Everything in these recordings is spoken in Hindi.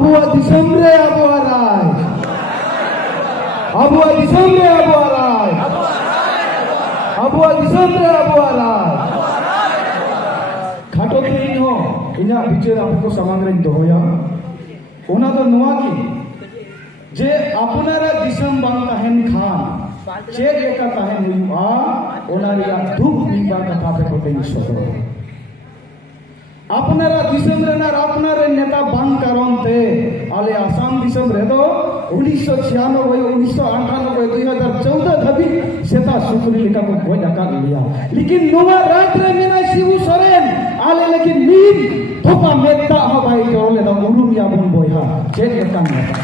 Abuah disamre abuah rai. Abuah disamre abuah rai. Abuah disamre abuah rai. Khato tin ho inya bicar आपको samangre doya. Ona do nuwa ki je apnara disam bang tahen khan cek eka tahen huyu'a ona reya duk mingbar katha pe kote sodor. Apnara disam renar apnare neta bang karon te ale Assam disam redo 1996 1998 2014 dhabi seta sukri leka ko goj akal liya lekin nuwa raj re mena Shibu Soren ale lekin nin thopa metta ha bai jorle da urum ya bon boyha cek eka meta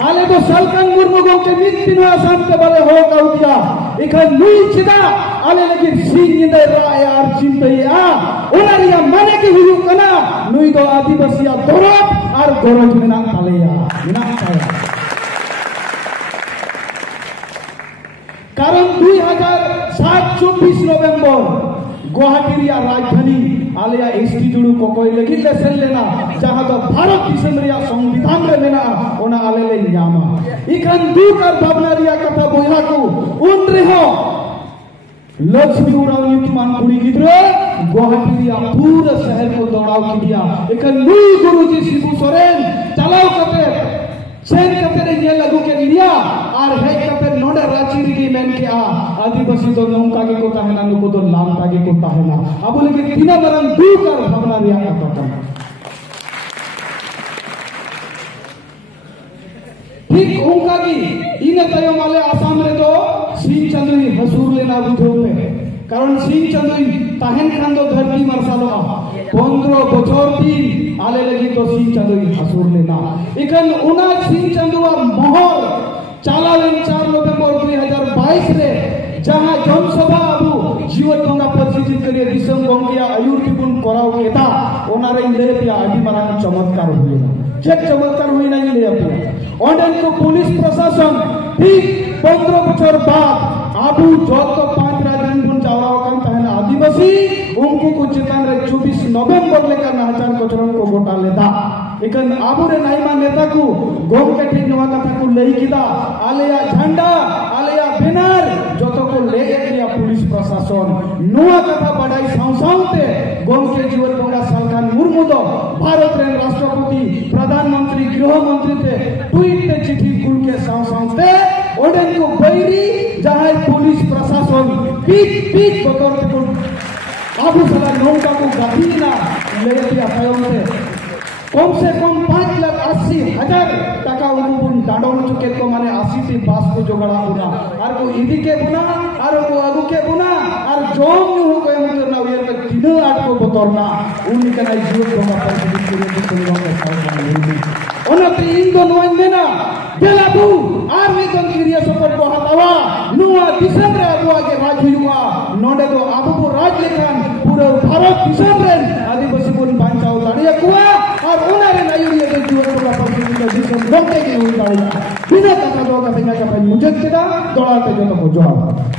ale to Salkan Murmu gongke mittin Assam te bale ho kau dia ikan nui chida ale lekin sing inde rae ar chintai a onariya mane ki huyuk kana nui do adibasiya dorot ar goroj menak taleya menak saya karon 2007 November Guwahati ria rajdhani आलिया एसटी जुड़ू कोकोई लगी लेसन लेना जहां तो भारत दिसम रिया संविधान रे मेना ओना आले ले न्यामा इखन दुकर भावना रिया कथा बोइहा को उन रेहो लक्ष्मी उड़ाव युतमान कुड़ी गिद्रे गुवाहाटी रिया पूरा शहर को दौड़ाव की दिया इखन नुई गुरुजी शिबू सोरेन चलाव कते चेन कते रे ये लगू के लिया और है कते नोडा रांची री मेन के आ आदिवासी तो नौका के को ताहेना नुको तो लाम तागे को ताहेना अब लेके तीना मरन दुकर भावना रिया कथा ठीक उनका की इन तय माले आसाम रे तो सिंह चंदुई हसूर लेना बुझो पे कारण सिंह चंदुई ताहेन खान दो धरती मरसालो 15 बछर दिन आले लगी तो सिंह चंदुई हसूर लेना इकन उना सिंह चंदुआ मोहर चालावेन 4 नवंबर 2022 रे जहां जनसभा अबु जीवन ढंगा परिचित करिए दिसम गंगिया आयुर तिपुन कराव केता ओनारे ले पिया आदि मारान चमत्कार हुए जे चमत्कार हुई नहीं ले पिया ऑर्डर को पुलिस प्रशासन ठीक 15 बछर बाद आबु जत 5 राजन गुण चावराव कान तहना आदिवासी उनको को चेतन रे 24 नवंबर लेकर नाचार कचरन को गोटा लेता इकन आबु रे नाइमा नेता को गोम के ठीक नवा कथा को लई किदा आलेया झंडा आलेया बैनर जतो को ले एकलिया पुलिस प्रशासन नवा कथा बड़ाई साउसाउते गोम के जीवन ढंगा सालखान मुर्मु दो भारत रे राष्ट्रपति प्रधानमंत्री गृह मंत्री ते ट्वीट ते चिट्ठी कुल के साउसाउते ओडन को बैरी जहां पुलिस प्रशासन पीट पीट बतर को आबू सला नौका को गाफीना लेके आयोते कम से कम 5,80,000 टाका उनुबुन दाडोन चुके को माने 80 से 5 को जोगड़ा बुना और को इदी के बुना और को आगु के बुना और जोम नु को एमतर ना उयर में 3-8 को बतरना उनी के नाइ जीव ढंगा परिस्थिति करे तो कोई के सावधान होई ओनते इन दो नोन देना बेलाबू आर्मी दन किरिया सपोर्ट को हतावा नुआ दिसम रे अबुआ के राज हुआ नोडे दो आबू राज लेखान पूरा भारत दिसम रे आदिवासी को बांचाओ दाड़िया कुआ और उनारे नायुरिया के जीवन को परिस्थिति का दिसम गंते के हुई दाड़िया बिना कथा दो का मुझे केदा दौड़ाते जो तो को जवाब